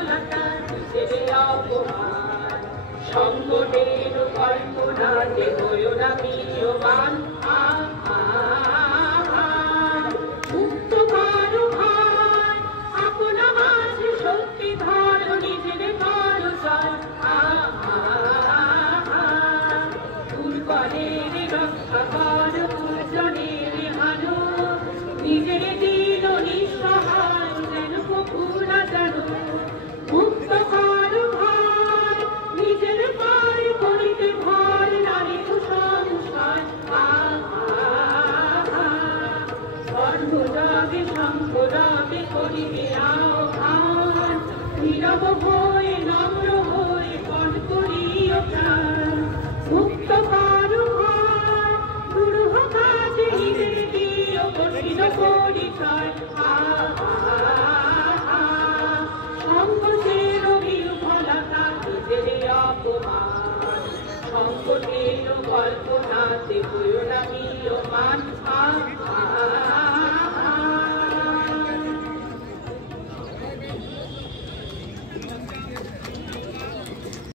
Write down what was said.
বিফলতা নিজের অপমান সংকটের কল্পনাতে হইও না ম্রিয়মাণ মুক্ত করো ভার আপনা মাঝে শক্তি ধরো নিজের করো সর দুর্বলের রক্ষা করো দুর্জনের হানো নিজের দিন নিঃসহায় যেন কখুনা জানো মুক্ত করো ভার নিজের পার করিতে ভর নারী সংসার সর্বজাগে সম্পদাকে করিবে আহ্বান নীরব হয়ে নম্র হয়ে পণ করিও প্রাণ মুক্ত করো ভার দুরূহ কাজে নিজের দিও কঠিন পরিচয় সংকটের বিফলতা নিজের অপমান সংকটের কল্পনাতে হইও না ম্রিয়মাণ